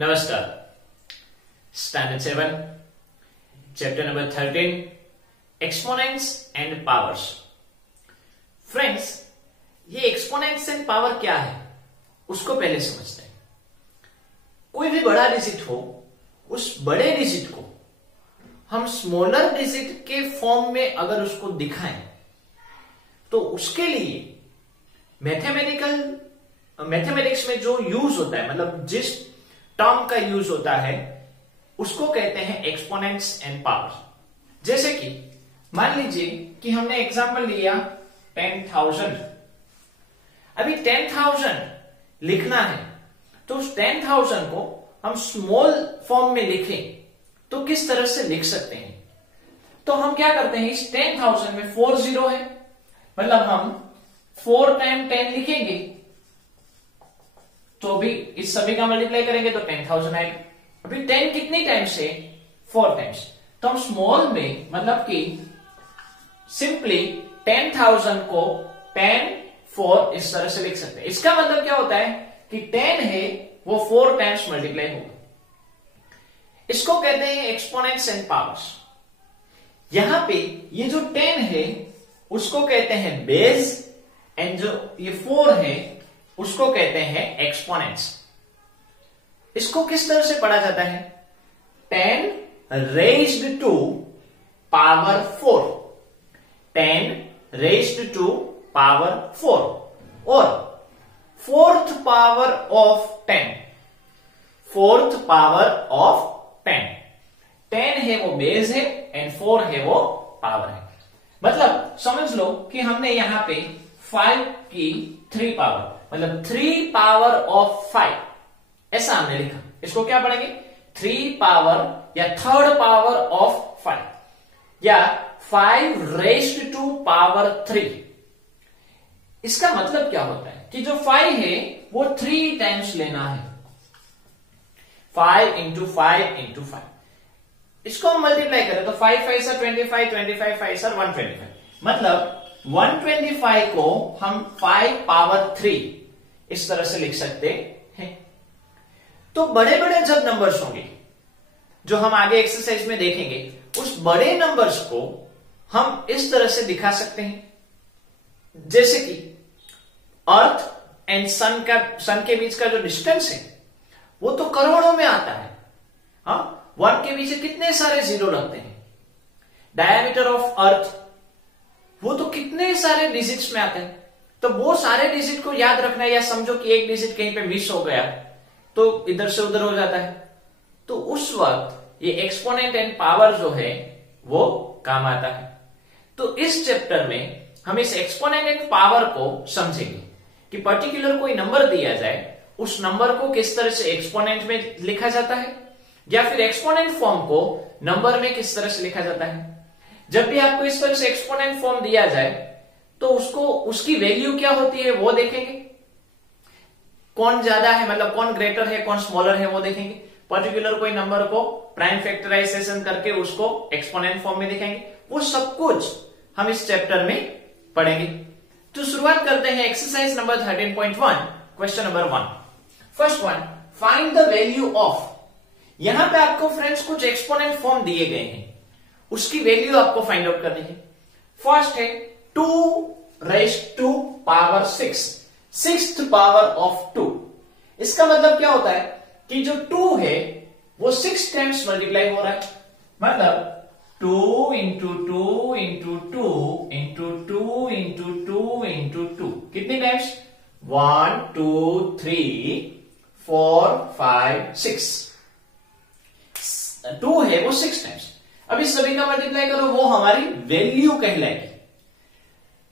नमस्कार। Standard 7 chapter number 13 exponents and powers. Friends, ये exponents and power क्या है उसको पहले समझते हैं। कोई भी बड़ा डिजिट हो, उस बड़े डिजिट को हम स्मॉलर डिजिट के फॉर्म में अगर उसको दिखाएं तो उसके लिए मैथमेटिक्स में जो यूज होता है, मतलब जिस टर्म का यूज होता है उसको कहते हैं एक्सपोनेंट्स एंड पावर्स। जैसे कि मान लीजिए कि हमने एग्जांपल लिया 10,000। अभी 10,000 लिखना है तो उस 10,000 को हम स्मॉल फॉर्म में लिखें तो किस तरह से लिख सकते हैं। तो हम क्या करते हैं, इस 10,000 में 4 जीरो है, मतलब हम 4 टाइम 10 लिखेंगे तो भी इस सभी का मल्टीप्लाई करेंगे तो 10,000 आएगा। अभी 10 कितनी टाइम्स है, 4 टाइम्स। तो हम स्मॉल में मतलब कि सिंपली 10,000 को 10 4 इस तरह से लिख सकते हैं। इसका मतलब क्या होता है कि 10 है वो 4 टाइम्स मल्टीप्लाई होगा। इसको कहते हैं एक्सपोनेंट्स एंड पावर्स। यहां पे ये जो 10 है उसको कहते हैं बेस, एंड जो ये 4 है उसको कहते हैं एक्सपोनेंट्स। इसको किस तरह से पढ़ा जाता है, 10 raised to power 4, 10 raised to power 4 और fourth power of 10, fourth power of 10। 10 है वो बेस है एंड 4 है वो पावर है। मतलब समझ लो कि हमने यहां पे 5 की 3 पावर, मतलब 3 पावर ऑफ 5 ऐसा हमने लिखा। इसको क्या पढ़ेंगे, 3 पावर या थर्ड पावर ऑफ 5 या 5 रेज्ड टू पावर 3। इसका मतलब क्या होता है कि जो 5 है वो 3 टाइम्स लेना है, 5 इंटू 5 इंटू 5। इसको हम मल्टीप्लाई करें तो 5 5 सा 25, 25 5 सा 125, मतलब 125 को हम 5 पावर 3 इस तरह से लिख सकते हैं। तो बड़े बड़े जब नंबर्स होंगे जो हम आगे एक्सरसाइज में देखेंगे, उस बड़े नंबर्स को हम इस तरह से दिखा सकते हैं। जैसे कि अर्थ एंड सन के बीच का जो डिस्टेंस है वो तो करोड़ों में आता है। हाँ, 1 के पीछे कितने सारे जीरो लगते हैं। डायमीटर ऑफ अर्थ वो तो कितने सारे डिजिट्स में आते हैं। तो वो सारे डिजिट को याद रखना है, या समझो कि एक डिजिट कहीं पे मिस हो गया तो इधर से उधर हो जाता है, तो उस वक्त ये एक्सपोनेंट एंड पावर जो है वो काम आता है। तो इस चैप्टर में हम इस एक्सपोनेंट एंड पावर को समझेंगे कि पर्टिकुलर कोई नंबर दिया जाए, उस नंबर को किस तरह से एक्सपोनेंट में लिखा जाता है, या फिर एक्सपोनेंट फॉर्म को नंबर में किस तरह से लिखा जाता है। जब भी आपको इस तरह से एक्सपोनेंट फॉर्म दिया जाए तो उसको उसकी वैल्यू क्या होती है वो देखेंगे, कौन ज्यादा है मतलब कौन ग्रेटर है कौन स्मॉलर है वो देखेंगे। पर्टिकुलर कोई नंबर को प्राइम फैक्टराइजेशन करके उसको एक्सपोनेंट फॉर्म में दिखाएंगे। वो सब कुछ हम इस चैप्टर में पढ़ेंगे। तो शुरुआत करते हैं exercise number 13.1, question number 1। First one, find the value of. यहां पे आपको फ्रेंड्स कुछ एक्सपोनेंट फॉर्म दिए गए हैं, उसकी वैल्यू आपको फाइंड आउट करनी है। फर्स्ट है 2 raised to power 6, sixth power of 2। इसका मतलब क्या होता है कि जो 2 है वो 6 टाइम्स मल्टीप्लाई हो रहा है, मतलब 2 into 2 into 2 into 2 into 2 into 2 कितनी टाइम्स, 1 2 3 4 5 6। 2 है वो 6 टाइम्स। अब इस सभी का मल्टीप्लाई करो, वो हमारी वैल्यू कहलाएगी।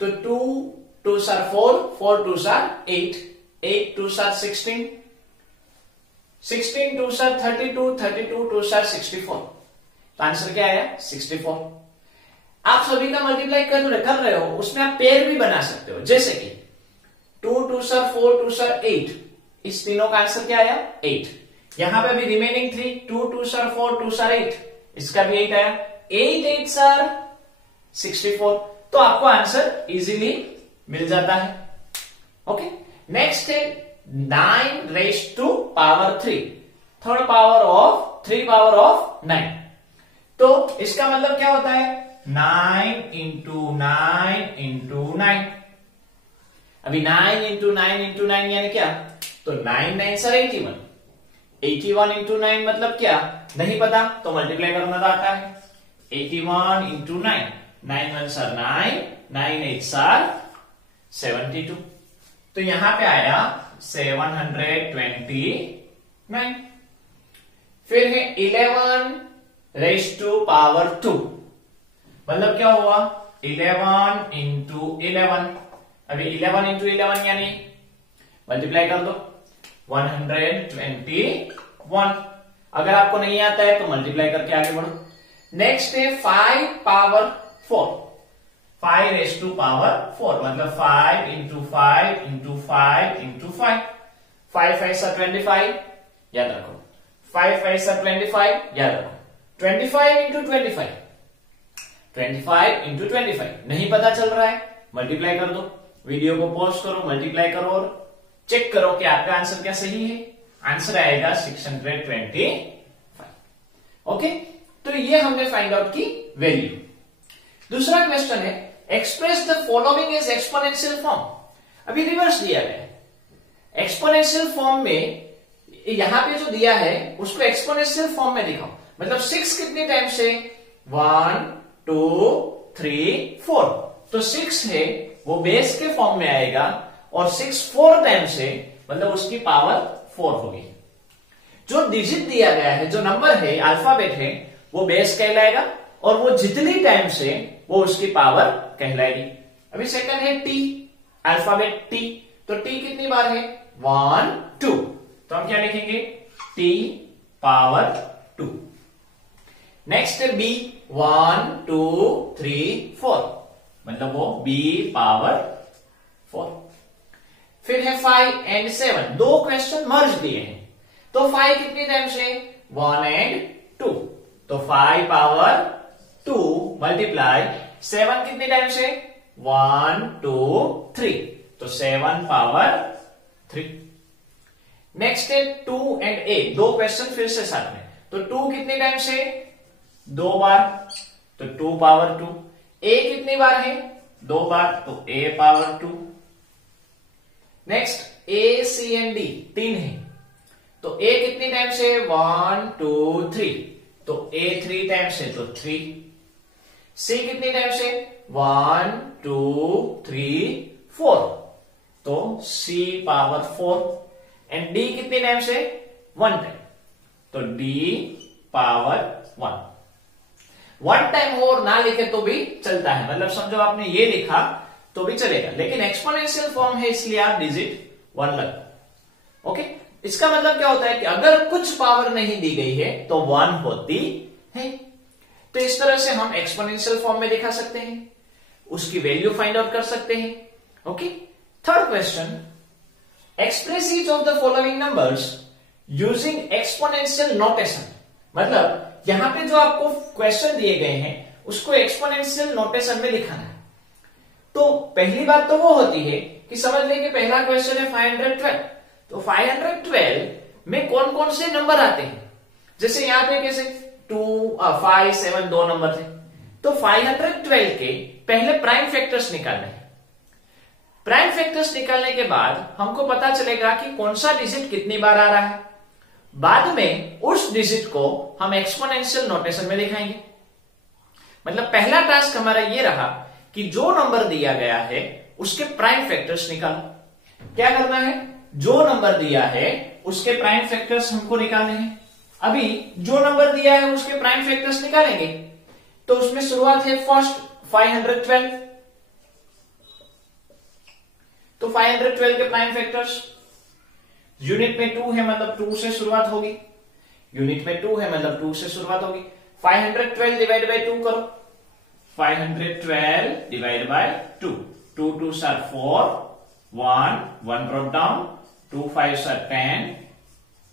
तो 2 2 सार 4, 4 2 सार 8, 8 2 सार 16, 16 2 सार 32, 32 2 सार 64। तो आंसर क्या आया, 64। आप सभी का मल्टीप्लाई कर रहे हो, उसमें आप पेयर भी बना सकते हो। जैसे कि 2 2 सार 4, 2 सार 8, इस तीनों का आंसर क्या आया, 8। यहां पे भी रिमेनिंग 3, 2 2 सार 4, 2 सार 8, इसका भी 8 आया। 8 8 सार 64। तो आपको आंसर इजीली मिल जाता है। ओके, नेक्स्ट है 9 raised to power 3। 3 power of 9। तो इसका मतलब क्या होता है 9 इंटू 9 इंटू 9। अभी 9 इंटू 9 इंटू 9 यानी क्या, तो 9 9 सर 81। 81 इंटू 9 मतलब क्या नहीं पता, तो मल्टीप्लाई करना आता है। 81 इंटू 9, 9 1 सर 9, 9 8 सर 72। तो यहां पे आया 729। फिर है 11 रेज़ टू पावर 2, मतलब क्या हुआ 11 इंटू 11। अभी 11 इंटू 11 यानी मल्टीप्लाई कर दो 121। अगर आपको नहीं आता है तो मल्टीप्लाई करके आगे बढ़ो। नेक्स्ट है 5 पावर 4, 5 रेज़ टू पावर 4, मतलब 5 इंटू 5 इंटू 5 इंटू 5। 5 5 सा 25 याद रखो, 5 5 सा 25 याद रखो। 25 इंटू 25, 25 इंटू 25 नहीं पता चल रहा है, मल्टीप्लाई कर दो। वीडियो को पॉज करो, मल्टीप्लाई करो और चेक करो कि आपका आंसर क्या सही है। आंसर आएगा 625। ओके, तो ये हमने फाइंड आउट की वैल्यू। दूसरा क्वेश्चन है express the following is exponential form. अभी रिवर्स दिया गया है। एक्सपोनेंशियल फॉर्म में यहां पे जो दिया है उसको एक्सपोनेंशियल फॉर्म में दिखाओ। मतलब 6 कितने टाइम से 1 2 3 4, तो 6 है वो बेस के फॉर्म में आएगा और 6 4 टाइम से मतलब उसकी पावर 4 होगी। जो डिजिट दिया गया है, जो नंबर है, अल्फाबेट है, वो बेस कहलाएगा और वो जितनी टाइम से वो उसकी पावर कहलाएगी। अभी सेकंड है टी, अल्फाबेट टी, तो टी कितनी बार है 1 2, तो हम क्या लिखेंगे टी पावर 2। नेक्स्ट है बी 1 2 3 4, मतलब वो बी पावर 4। फिर है 5 एंड 7, दो क्वेश्चन मर्ज दिए हैं, तो 5 कितनी टाइम से 1 एंड 2, तो 5 पावर 2 मल्टीप्लाई 7 कितनी टाइम से 1 2 3, तो 7 पावर 3। नेक्स्ट है 2 एंड ए, दो क्वेश्चन फिर से साथ में, तो 2 कितने टाइम से 2 बार, तो 2 पावर 2। ए कितनी बार है 2 बार, तो A power 2। Next A C and D 3 है, तो ए कितनी टाइम से 1 2 3, तो ए 3 टाइम से तो 3। सी कितनी टाइम से 1 2 3 4, तो सी पावर 4। एंड डी कितनी टाइम से 1 टाइम, तो डी पावर 1। 1 टाइम हो और ना लिखे तो भी चलता है, मतलब समझो आपने ये लिखा तो भी चलेगा, लेकिन एक्सपोनेंशियल फॉर्म है इसलिए आप डिजिट 1 लग। ओके, इसका मतलब क्या होता है कि अगर कुछ पावर नहीं दी गई है तो 1 होती है। तो इस तरह से हम एक्सपोनेंशियल फॉर्म में दिखा सकते हैं, उसकी वैल्यू फाइंड आउट कर सकते हैं। Okay, third question, express each of the following numbers using exponential notation. मतलब यहां पे जो आपको क्वेश्चन दिए गए हैं उसको एक्सपोनेंशियल नोटेशन में लिखाना है। तो पहली बात तो वो होती है कि समझ लें कि पहला क्वेश्चन है 512, तो 512 में कौन कौन से नंबर आते हैं। जैसे यहां पे कैसे 2 5 7 दो नंबर थे, तो 512 के पहले प्राइम फैक्टर्स निकालने हैं। प्राइम फैक्टर्स निकालने के बाद हमको पता चलेगा कि कौन सा डिजिट कितनी बार आ रहा है। बाद में उस डिजिट को हम एक्सपोनेंशियल नोटेशन में दिखाएंगे। मतलब पहला टास्क हमारा ये रहा कि जो नंबर दिया गया है उसके प्राइम फैक्टर्स निकालो। क्या करना है, जो नंबर दिया है उसके प्राइम फैक्टर्स हमको निकालने हैं। अभी जो नंबर दिया है उसके प्राइम फैक्टर्स निकालेंगे, तो उसमें शुरुआत है फर्स्ट 512, तो 512 के प्राइम फैक्टर्स यूनिट में 2 है मतलब 2 से शुरुआत होगी, यूनिट में 2 है मतलब 2 से शुरुआत होगी। 512 डिवाइड बाय 2 करो, 512 divide by 2, 2 2s are 4, 1 brought down, 2 5s are 10,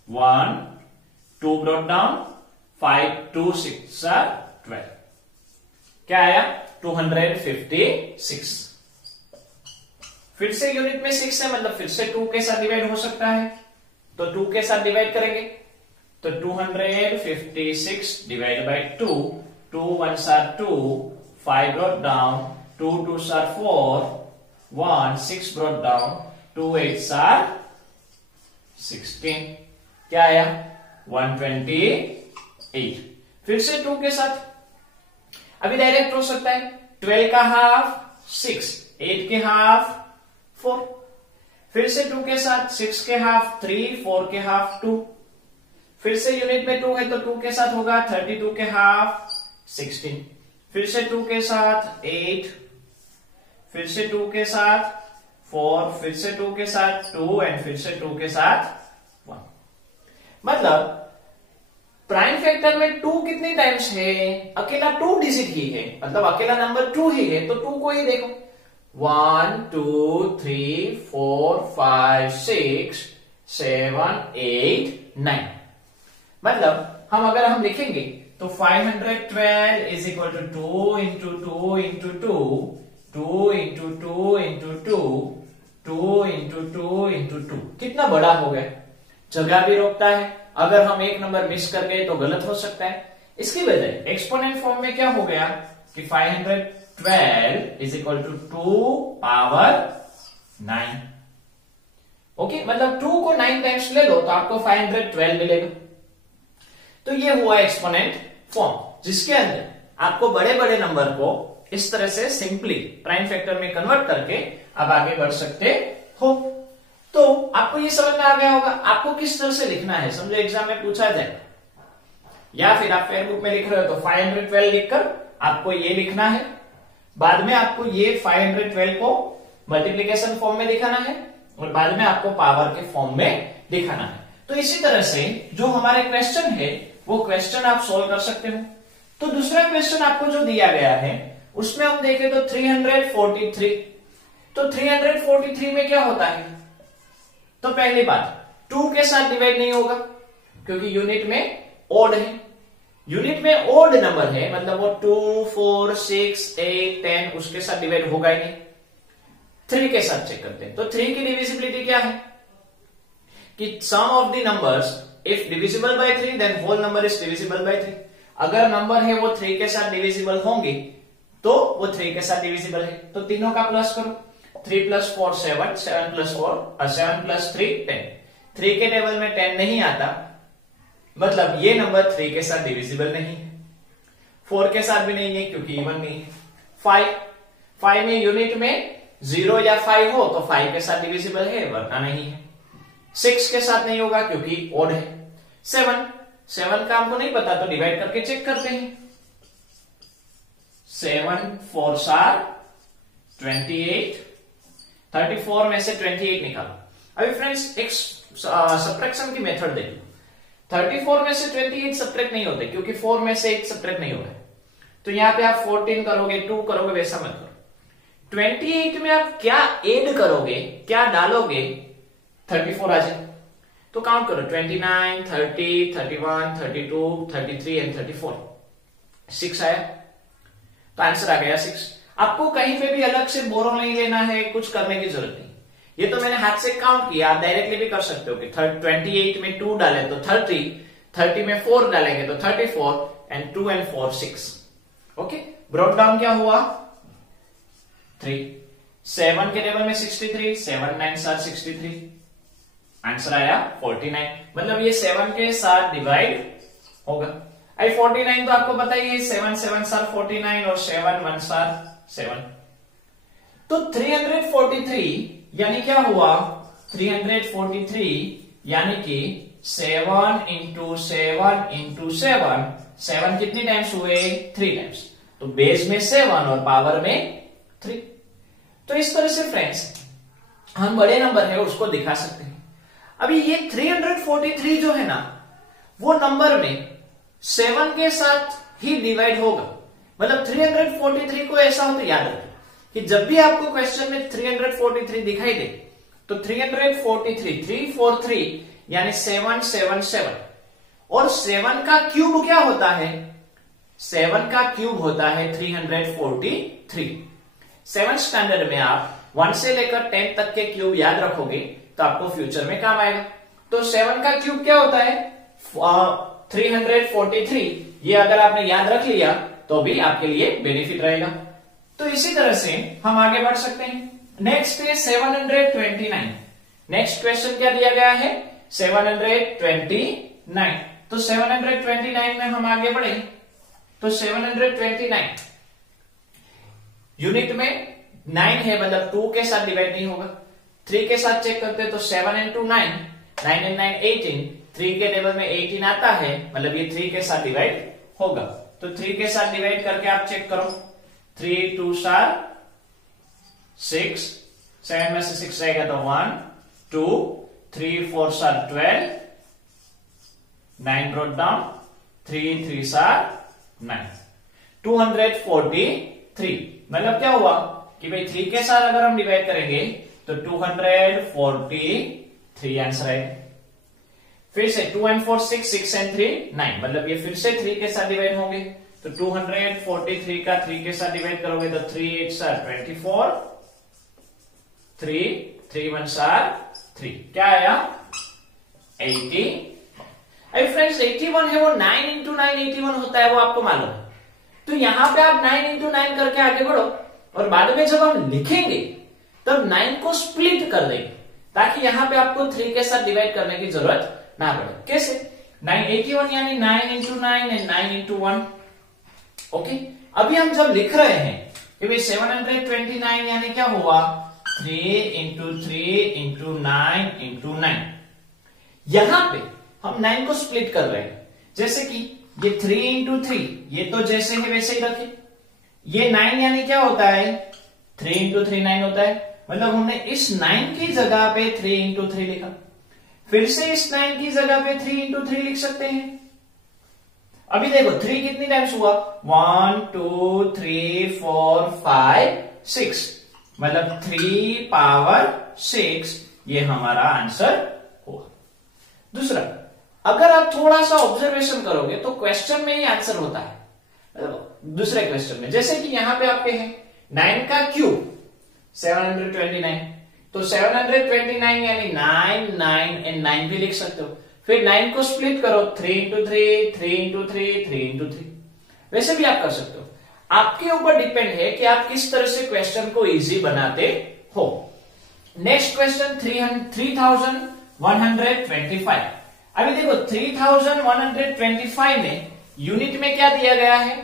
1 2 brought down, 5 2 6 are 12। क्या आया 256। फिर से यूनिट में 6 है मतलब फिर से 2 के साथ डिवाइड हो सकता है, तो 2 के साथ डिवाइड करेंगे तो 256 divide by 2, 2 1s are 2, 5 brought down, 2 2s are 4, 1 6 brought down, 2 8s are 16। क्या आया? 128। फिर से 2 के साथ अभी डायरेक्ट हो सकता है। 12 का हाफ 6, 8 के हाफ 4, फिर से 2 के साथ 6 के हाफ 3, 4 के हाफ 2, फिर से यूनिट में 2 है तो 2 के साथ होगा 32 के हाफ 16, फिर से 2 के साथ 8, फिर से 2 के साथ 4, फिर से 2 के साथ 2 एंड फिर से 2 के साथ 1। मतलब प्राइम फैक्टर में 2 कितनी टाइम्स है? अकेला 2 डिजिट ही है, मतलब अकेला नंबर 2 ही है, तो 2 को ही देखो। 1 2 3 4 5 6 7 8 9। मतलब अगर हम लिखेंगे तो 512 is equal to 2 into 2 into 2, 2 into 2 into 2, 2 into 2 into 2। कितना बड़ा हो गया, जगह भी रोकता है। अगर हम एक नंबर मिस कर गए तो गलत हो सकता है। इसकी वजह एक्सपोनेंट फॉर्म में क्या हो गया कि 512 is equal to 2 power 9। Okay, मतलब 2 को 9 टाइम्स ले लो तो आपको 512 मिलेगा। तो ये हुआ एक्सपोनेंट फॉर्म, जिसके अंदर आपको बड़े बड़े नंबर को इस तरह से सिंपली प्राइम फैक्टर में कन्वर्ट करके आप आगे बढ़ सकते हो। तो आपको ये समझ में आ गया होगा आपको किस तरह से लिखना है। समझो एग्जाम में पूछा जाए या फिर आप फेसबुक में लिख रहे हो तो 512 लिखकर आपको ये लिखना है। बाद में आपको ये 512 को मल्टीप्लीकेशन फॉर्म में दिखाना है और बाद में आपको पावर के फॉर्म में दिखाना है। तो इसी तरह से जो हमारे क्वेश्चन है वो क्वेश्चन आप सोल्व कर सकते हो। तो दूसरा क्वेश्चन आपको जो दिया गया है उसमें हम देखें तो 343। तो 343 में क्या होता है? तो पहली बात 2 के साथ डिवाइड नहीं होगा क्योंकि यूनिट में ओड है। यूनिट में ओड नंबर है, मतलब वो 2 4 6 8 10 उसके साथ डिवाइड होगा ही नहीं। 3 के साथ चेक करते हैं तो 3 की डिविजिबिलिटी क्या है कि sum of the numbers if divisible by 3 then whole number is divisible by 3। अगर नंबर है वो 3 के साथ डिविजिबल होंगे तो वो 3 के साथ डिविजिबल है। तो तीनों का प्लस करो, 3 प्लस 4 7, 7 प्लस 4 7 प्लस 3 10। 3 के टेबल में 10 नहीं आता, मतलब ये नंबर 3 के साथ डिविजिबल नहीं है। 4 के साथ भी नहीं है क्योंकि इवन नहीं है। 5 में यूनिट में 0 या 5 हो तो 5 के साथ डिविजिबल है, वरना नहीं है। 6 के साथ नहीं होगा क्योंकि ओड है। 7 का हमको नहीं पता तो डिवाइड करके चेक करते हैं। 7 4s are 28, 34 में से 28 निकालो। अभी फ्रेंड्स एक सब्ट्रैक्शन की मेथड देख लो। 34 में से 28 सब्ट्रैक्ट नहीं होते क्योंकि 4 में से 1 सब्ट्रैक्ट नहीं होगा। तो यहां पे आप 14 करोगे, 2 करोगे, वैसा मत करो। 28 में आप क्या ऐड करोगे, क्या डालोगे 34 आ जाए। तो काउंट करो 29 30 31 32 33 एंड 34, 6 आया। तो आंसर आ गया 6। आपको कहीं पे भी अलग से बोरो नहीं लेना है, कुछ करने की जरूरत नहीं। ये तो मैंने हाथ से काउंट किया, आप डायरेक्टली भी कर सकते हो कि 28 में 2 डाले तो 30 में 4 डालेंगे तो 34 and 2 and 4 6। Okay, brought down क्या हुआ 3। 7 के टेबल में 63, 7 9s are 63, आंसर आया 49। मतलब ये 7 के साथ डिवाइड होगा। आई 49 तो आपको पता ही है, 7 7s are 49 और 7 1s are 7। तो 343 यानी क्या हुआ 343 यानी कि 7 इंटू 7 इंटू 7, 7 कितनी टाइम्स हुए 3 टाइम्स। तो बेस में 7 और पावर में 3। तो इस तरह से फ्रेंड्स हम बड़े नंबर है उसको दिखा सकते हैं। अभी ये 343 जो है ना वो नंबर में 7 के साथ ही डिवाइड होगा। मतलब 343 को ऐसा हो तो याद रखें कि जब भी आपको क्वेश्चन में 343 दिखाई दे तो 343 343 यानी 7 7 7 और 7 का क्यूब क्या होता है 7 का क्यूब होता है 343। 7th स्टैंडर्ड में आप 1 से लेकर 10 तक के क्यूब याद रखोगे तो आपको फ्यूचर में काम आएगा। तो 7 का क्यूब क्या होता है 343, ये अगर आपने याद रख लिया तो भी आपके लिए बेनिफिट रहेगा। तो इसी तरह से हम आगे बढ़ सकते हैं। नेक्स्ट है 729। नेक्स्ट क्वेश्चन क्या दिया गया है? 729। तो 729 में हम आगे बढ़े तो 729 यूनिट में 9 है, मतलब 2 के साथ डिवाइड नहीं होगा। 3 के साथ चेक करते हैं तो 7 into 9, 9 and 9 18, 3 के टेबल में 18 आता है, मतलब ये 3 के साथ डिवाइड होगा। तो 3 के साथ डिवाइड करके आप चेक करो। 3 2 6, 7 में से 6 आएगा तो 1 2, 3 4 12, 9 brought down, 3 3 9, 243। मतलब क्या हुआ कि भाई 3 के साथ अगर हम डिवाइड करेंगे तो 243 आंसर आएगा। फिर से 2 and 4 6, 6 and 3 9, मतलब ये फिर से 3 के साथ डिवाइड होंगे। तो 243 का 3 के साथ डिवाइड करोगे तो 3 8 24, 3 3 1 3, क्या आया? 80। अरे फ्रेंड्स 81 है वो 9 into 9 81 होता है, वो आपको मालूम है। तो यहां पे आप 9 into 9 करके आगे बढ़ो और बाद में जब हम लिखेंगे तब 9 को स्प्लिट कर देंगे ताकि यहां पे आपको 3 के साथ डिवाइड करने की जरूरत ना पड़े। कैसे? 981 यानी 9 into 9 एंड 9 into 1। ओके, अभी हम जब लिख रहे हैं कि भाई 729 यानी क्या हुआ? 3 into 3 into 9 into 9। यहां पे हम 9 को स्प्लिट कर रहे हैं, जैसे कि ये 3 into 3, ये तो जैसे है वैसे ही रखे। ये 9 यानी क्या होता है? 3 into 3 9 होता है, मतलब हमने इस 9 की जगह पे 3 into 3 लिखा। फिर से इस 9 की जगह पे 3 into 3 लिख सकते हैं। अभी देखो 3 कितनी टाइम्स हुआ? 1 2 3 4 5 6, मतलब 3 power 6 ये हमारा आंसर हुआ। दूसरा, अगर आप थोड़ा सा ऑब्जर्वेशन करोगे तो क्वेश्चन में ही आंसर होता है। दूसरे क्वेश्चन में जैसे कि यहां पे आपके हैं 9 का क्यूब 729, तो 729 यानी 9 9 एंड 9 भी लिख सकते हो। फिर 9 को स्प्लिट करो 3 into 3 3 into 3 3 into 3, वैसे भी आप कर सकते हो। आपके ऊपर डिपेंड है कि आप किस तरह से क्वेश्चन को इजी बनाते हो। Next question 3125। अभी देखो 3125 में यूनिट में क्या दिया गया है?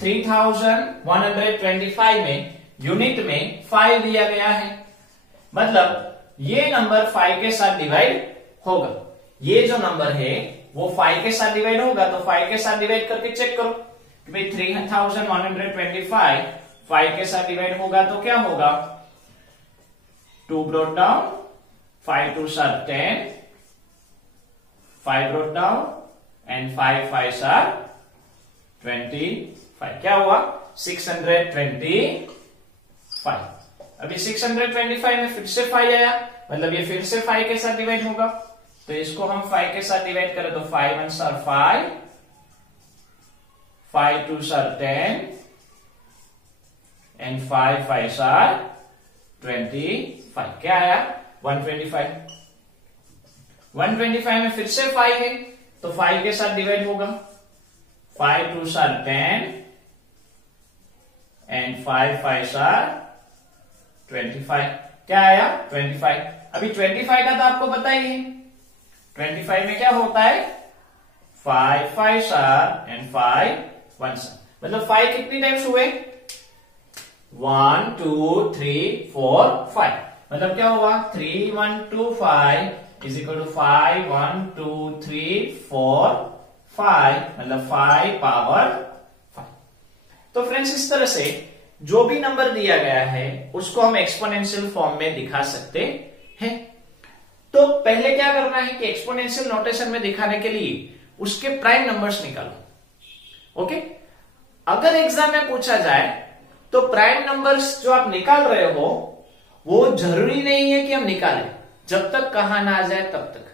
3125 में यूनिट में 5 दिया गया है, मतलब ये नंबर 5 के साथ डिवाइड होगा। ये जो नंबर है वो 5 के साथ डिवाइड होगा, तो 5 के साथ डिवाइड करके चेक करो कि भाई 3125 5 के साथ डिवाइड होगा तो क्या होगा? 2 brought down, 5 2 10, 5 brought down and 5 5 25। क्या हुआ? 625। अभी 625 में फिर से 5 आया, मतलब ये फिर से 5 के साथ डिवाइड होगा। तो इसको हम 5 के साथ डिवाइड करें तो 5 1 5, 5 2 10 एंड 5 5 25। क्या आया? 125। 125 में फिर से 5 है तो 5 के साथ डिवाइड होगा। 5 2 10 एंड 5 5 25। क्या आया? 25। अभी 25 का तो आपको पता ही है। 25 में क्या होता है? 5 5 एंड 5 1, मतलब 5 कितनी टाइम्स हुए? 1 2 3 4 5, मतलब क्या हुआ? 3 1 2 5 इज इक्वल टू 5 1 2 3 4 5, मतलब 5 power 5। तो फ्रेंड्स इस तरह से जो भी नंबर दिया गया है उसको हम एक्सपोनेंशियल फॉर्म में दिखा सकते हैं। तो पहले क्या करना है कि एक्सपोनेंशियल नोटेशन में दिखाने के लिए उसके प्राइम नंबर्स निकालो। ओके, अगर एग्जाम में पूछा जाए तो प्राइम नंबर्स जो आप निकाल रहे हो वो जरूरी नहीं है कि हम निकालें, जब तक कहा ना आ जाए तब तक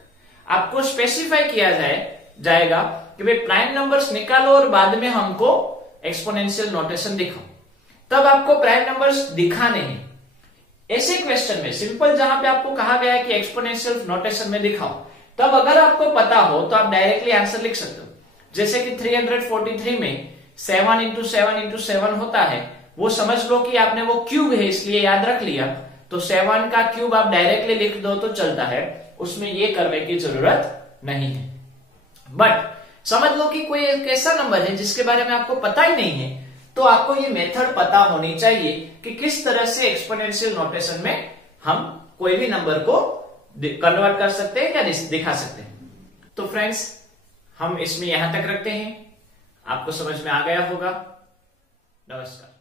आपको स्पेसिफाई किया जाएगा कि भाई प्राइम नंबर्स निकालो और बाद में हमको एक्सपोनेंशियल नोटेशन दिखाओ, तब आपको प्राइम नंबर्स दिखाने हैं। ऐसे क्वेश्चन में सिंपल जहां पे आपको कहा गया है कि एक्सपोनेंशियल नोटेशन में दिखाओ, तब अगर आपको पता हो तो आप डायरेक्टली आंसर लिख सकते हो। जैसे कि 343 में 7 इंटू 7 इंटू 7 होता है, वो समझ लो कि आपने वो क्यूब है इसलिए याद रख लिया, तो 7 का क्यूब आप डायरेक्टली लिख दो तो चलता है, उसमें ये करने की जरूरत नहीं है। बट समझ लो कि कोई एक ऐसा नंबर है जिसके बारे में आपको पता ही नहीं है, तो आपको ये मेथड पता होनी चाहिए कि किस तरह से एक्सपोनेंशियल नोटेशन में हम कोई भी नंबर को कन्वर्ट कर सकते हैं या दिखा सकते हैं। तो फ्रेंड्स, हम इसमें यहां तक रखते हैं। आपको समझ में आ गया होगा। नमस्कार।